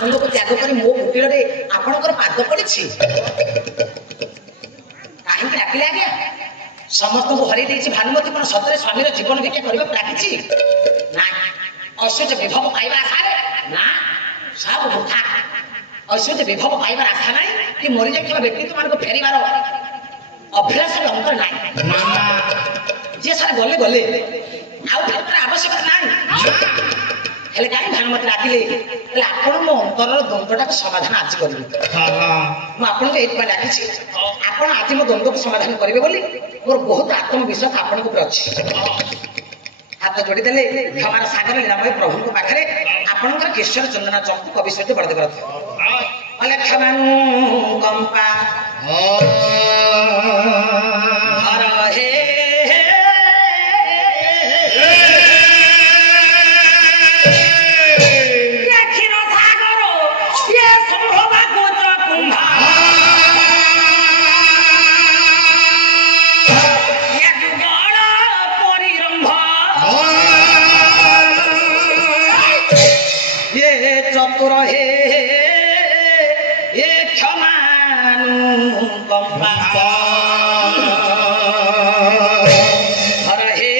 ଆପଣଙ୍କୁ ତ୍ୟାଗ କରି ମୋ କୁଟିଳରେ ଆପଣଙ୍କର ପାଦ ପଡ଼ିଛି। କାହିଁକି ଡାକିଲେ ଆଜ୍ଞା? ସମସ୍ତଙ୍କୁ ହରେଇ ଦେଇଛି ଭାନୁମତୀ କଣ ସତରେ ସ୍ୱାମୀର ଜୀବନ ଭିକ୍ଷା କରିବାକୁ ଡାକିଛି? ନା, ଐଶ୍ୱର୍ଯ୍ୟ ବିଭବ ପାଇବା ଆଶାରେ ନା, ସବୁ ବୃଥା। ଐଶ୍ୱର୍ଯ୍ୟ ବିଭବ ପାଇବାର ଆଶା ନାହିଁ କି ମରିଯାଇଥିବା ବ୍ୟକ୍ତିତ୍ୱମାନଙ୍କୁ ଫେରିବାର ଅଭିଳାଷ ବି ଅନ୍ତର ନାହିଁ। ଯିଏ ସାର୍ ଗଲେ ଗଲେ ଆଉ ତାଙ୍କର ଆବଶ୍ୟକତା ନାହିଁ। ହେଲେ କାହିଁ ଭାନୁମତୀ ଡାକିଲେ? ହେଲେ ଆପଣ ମୋ ଅନ୍ତରର ଦ୍ୱନ୍ଦ୍ୱଟାକୁ ସମାଧାନ ଆଜି କରିବେ। ମୁଁ ଆପଣଙ୍କୁ ଏଇଥିପାଇଁ ଡାକିଛି, ଆପଣ ଆଜି ମୋ ଦ୍ୱନ୍ଦ୍ୱକୁ ସମାଧାନ କରିବେ ବୋଲି ମୋର ବହୁତ ଆତ୍ମବିଶ୍ୱାସ ଆପଣଙ୍କ ଉପରେ ଅଛି। ହାତ ଯୋଡ଼ିଦେଲେ କ୍ଷମାର ସାଗର ଲୀଳାମୟ ପ୍ରଭୁଙ୍କ ପାଖରେ ଆପଣଙ୍କର କେଶର ଚନ୍ଦନ ଚମ୍ପୁ କବି ସହିତ ବଳଦେବ ରଥ କମ୍ପା ହର ହେ चतुर हे ये क्षमानु कंपा हर हे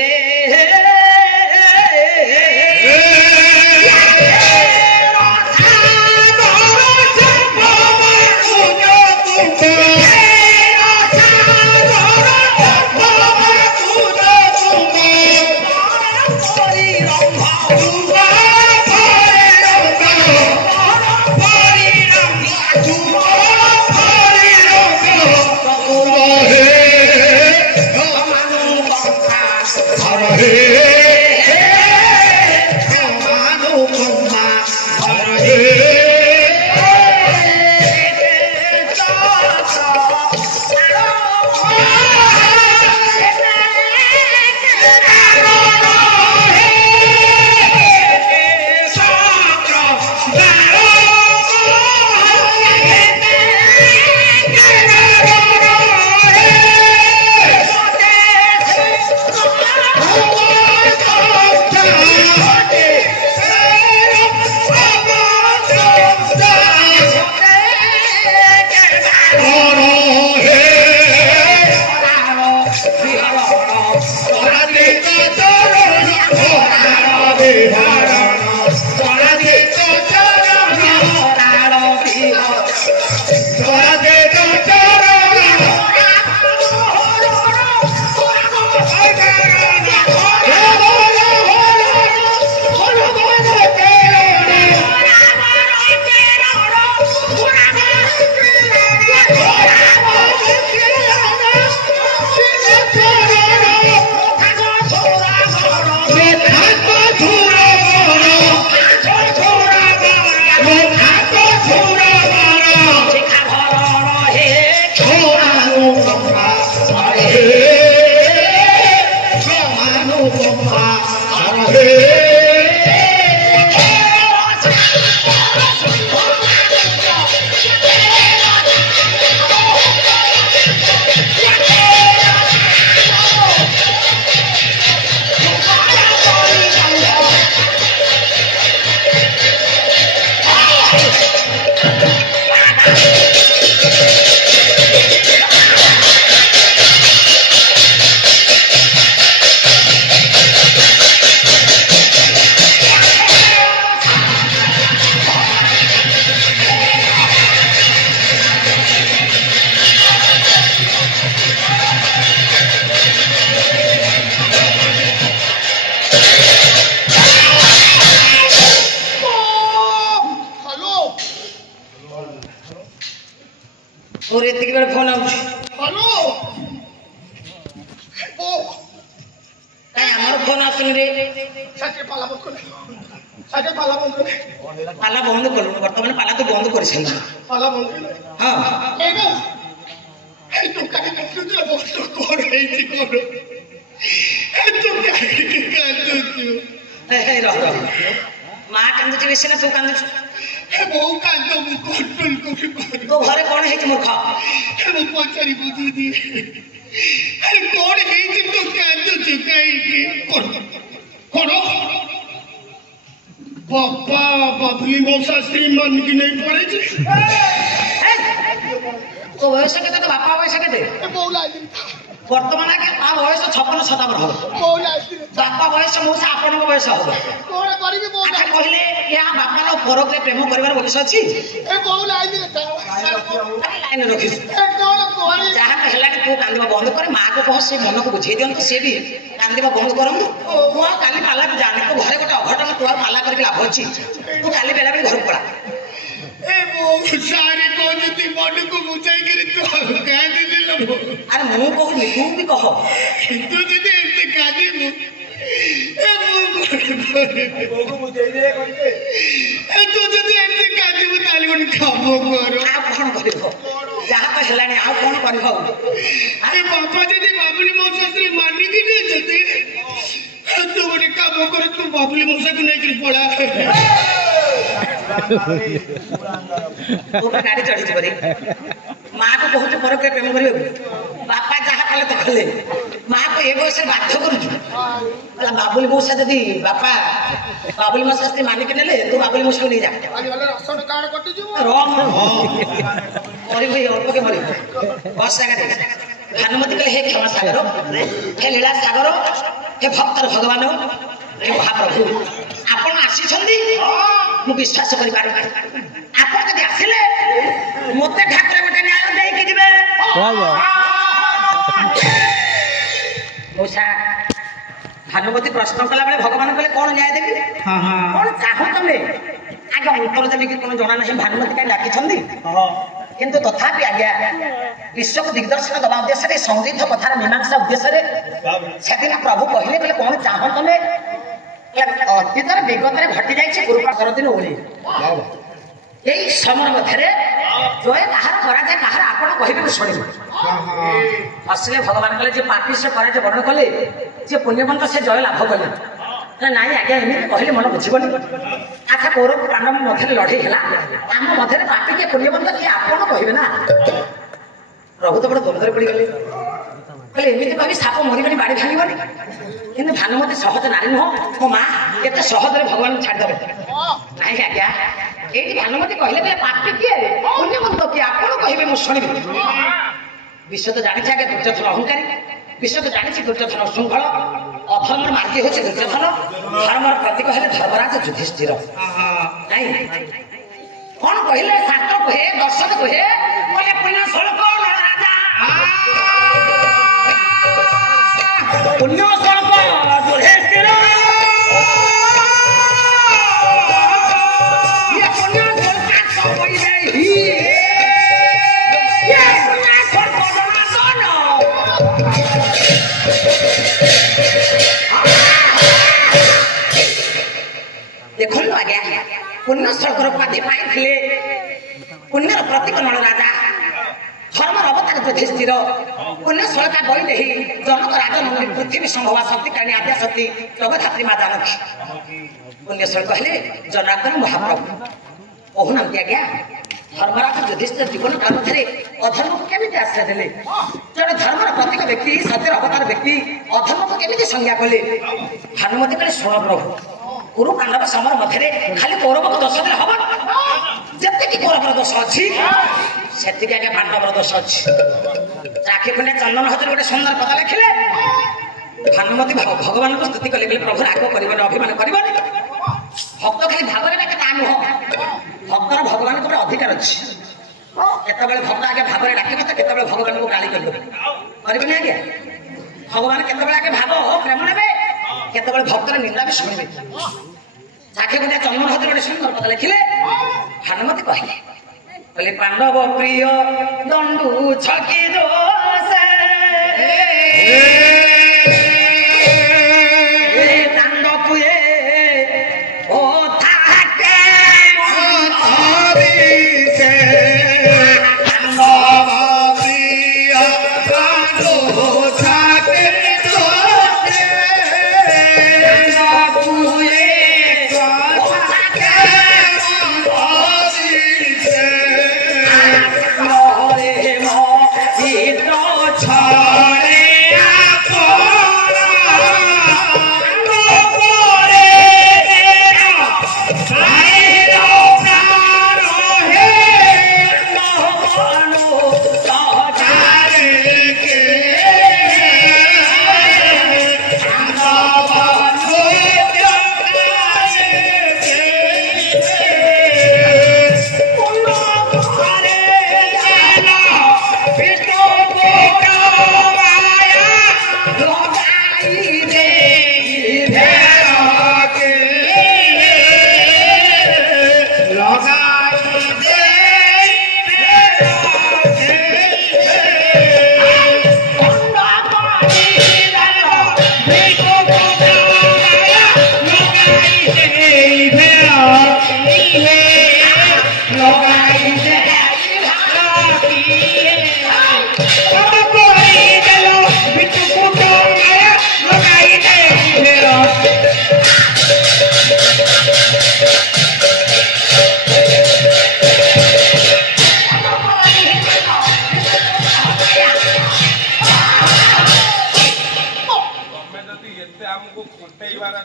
और एतिक बेर फोन आउछ हेलो ओ काई हमर फोन आसुनी रे साके पाला बंद कर साके पाला बंद कर वर्तमान पाला तो बंद कर छन पाला बंद हां एगो ए तो काके कंप्यूटर बंद कर हे छी कर ए तो काके कांदु ए रह मां कांदु बेसी ना तू कांदु बहु कांदो मु कंट्रोल करि तो घरे कोन हे मूर्ख मु पचारी बुझी दी कोन हे तो कांदो चुकाई के कोन बापा बाबली मौसा स्त्री मान की नहीं पड़े जी तो बयस केते तो बापा बयस केते वर्तमान के ता बयस 56 57 हो बापा बयस मौसा आपन बयस हो कोन करिबे बोल अच्छा कहले या बापा रो परक रे प्रेम करबार बयस अछि ए बोल आई दिले लाइन रखिस ए कोन कोन जहाँ कहला कि तू कांदिबा बंद कर मां को कह से मन को बुझे दियंतु से भी कांदिबा बंद करंतु तू काली पाला जाने तो घरे गोटे अघटन तू पाला करके लाभ अछि तू काली बेला बेला घर पड़ा ए वो सारे कोजती मन को बुझाई कर तू कह दे दिलो अरे मु कहू तू भी कह तू जदी एते कादी मु ए वो को बुझाई दे करके ए तू जदी एते कादी मु ताली मन खाबो करो आ कोन करिवो जहाँ कहलानी आ कोन करिवो अरे पापा जदी बाबुली मौसा स्त्री मारनी की नहीं जते तू गोटे काम कर तू बाबुली मौसा को नहीं पड़ा ऊपर गाड़ी चढ़ी परी माँ को बहुत पर प्रेम करियो बापा जहाँ कले तो कले माँ को ए बयस बाध्य करूछु बाबुली मौसा जदी बापा बाबुली मौसा स्त्री मानिक नेले तू बाबुली मौसा को नहीं जा आज वाला रसण कार्ड कटि जो रम मरी भाई अल्प के मरी बस जगह भानुमती कले हे क्षमा सागर हे लीला सागर हे भक्तर भगवान हे महाप्रभु आपण आसी मु विश्वास करि पारे आपण जदि आसिले मते ठाकुर गोटे न्याय देई कि दिबे मौसा भानुमती प्रश्न कला बेले भगवान कहले कोन न्याय देबी हां हां कोन चाहो तमे आगे उत्तर देबी कि कोन जणा नहीं भानुमती काई लागी छंदी हां किंतु तथापि आज्ञा विश्व को दिग्दर्शन दबा उद्देश्य रे संगीत कथार मीमांसा उद्देश्य रे सेदिन प्रभु कहले बेले कोन चाहो तमे अतीतर विगत घटी जाइए गुरुपाकर दिन ओली यही समय मध्य जय कहार करा जाए कहार आपण कहे शुणी हसिले भगवान कले जे पापी से पराजय वर्णन कले जे पुण्यवंत से जय लाभ कले ना आज्ञा एमती कहले मन बुझबनी अच्छा कौरव पांडव मध्य लड़े है आम मध्य पापी के पुण्यवंत किए आपण कहे ना प्रभु तो बड़े दुर्धर पड़ गले कहले एमती कह साप मरगनी बाड़ी भांगनी किंतु भानुमती सहज नारी नुह मो माँ एत सहज भगवान छाड़देवे ना आज्ञा ये भानुमती कहले पापी किए पुण्यवंत किए आपड़ कहे मुझे शुणी विश्व तो जानी आगे दुर्योधन अहंकारी विश्व तो जानी दुर्योधन श्रृंखल अधर्म मार्गी हूँ दुर्योधन धर्मर प्रतीक है धर्मराज युधिष्ठिर नहीं कौन कहले शास्त्र कहे दर्शन कहे बोले पुण्य स्वरूप राजा पुण्य स्वरूप युधिष्ठिर ये पुण्य स्वरूप कोई नहीं ये पुण्य स्वरूप देखो आज्ञा पुण्य स्वर्गर उपाधि पाई पुण्यर प्रतीक नल राजा धर्मर अवतार युधिष्ठिर पुण्य स्वरता बई नहीं जनक राजन पृथ्वी संभवा शक्ति काणी आद्या शक्ति जगधात्री माँ जानकी पुण्य स्वर कहले जनार्दन महाप्रभु कहूना आज्ञा धर्मराज युधिष्ठिर जीवन काल मध्य अधर्म को केमी आश्रय देले जड़े धर्मर प्रतीक व्यक्ति सत्यर अवतार व्यक्ति अधर्म को केमी संज्ञा कले भानुमती कहे शुण प्रभु गुरु पांडव समर मध्य खाली कौरव को दोष देले हम जति कौरवर दोष अच्छी से आगे पांडवर दोष अच्छी राखी पुण्य चंदन हजर गोटे सुंदर पद लिखिले भानुमती भगवान को स्तुति कले प्रभु राग करबनी अभिमान करबनी भक्त खाली भागरे डाके ता नुह भक्तर भगवान को अधिकार अच्छी केतबेले भक्त आगे भागरे डाके केतबेले भगवान को गाली करबनी आगे भगवान केतबेले आगे भाव प्रेम नेबे केतबेले भक्तर निंदा भी शुणवे राखी पुण्य चंदन हजर गोटे सुंदर पद लिखिले भानुमती कहले पांडव प्रिय दंडु छकी दोष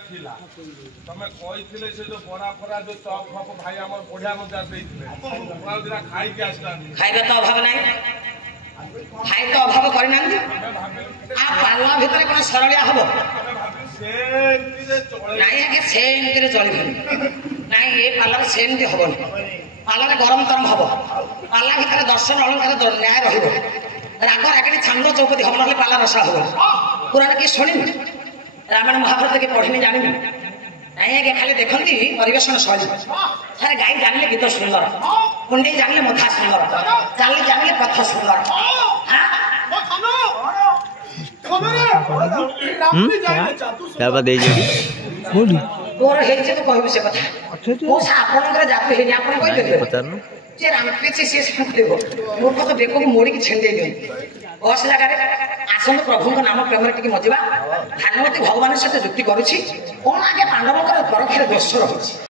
थिला तमे कहिथिले से जो बड़ा फरा जो चप फप भाई हमर बढ़िया मजा देइथिले ओकरा दिना खाइ के आस्ता खाइबा तो अभाव नाही खाइ तो अभाव करि नांदी आ पालना भितर कोन सरळिया हबो सेमती रे चले नाही आगे सेमती रे चलिबनी नाही ए पाला सेमती हबनी पाला गरम तरम हबो पाला भितर दर्शन अलंकार न्याय रहिबो राग रागणी छांद चौपदी हम ना पाला रसा हो पुराण की शुणी रामायण महाभारत के पढ़ी जानी नहीं आगे खाली देखती परिवेशन शैली सारे गाई जानले गीत सुंदर कुंडे जानले मथा सुंदर चाली जानले कथा सुंदर तोर हेजे तो कहबे से कथा ओ सा आपनकर जाते हे आपण कहि देबे जे रामकृष्ण से देबो मूर्ख तो देखो कि मोड़ी की छेंडे दियो बस जगह रे आसन प्रभु का नाम प्रेम टिके मजिबा भानुमती भगवान सहित युक्ति करूछि कोन आगे पांडवकर परखेर दोष रहुछि।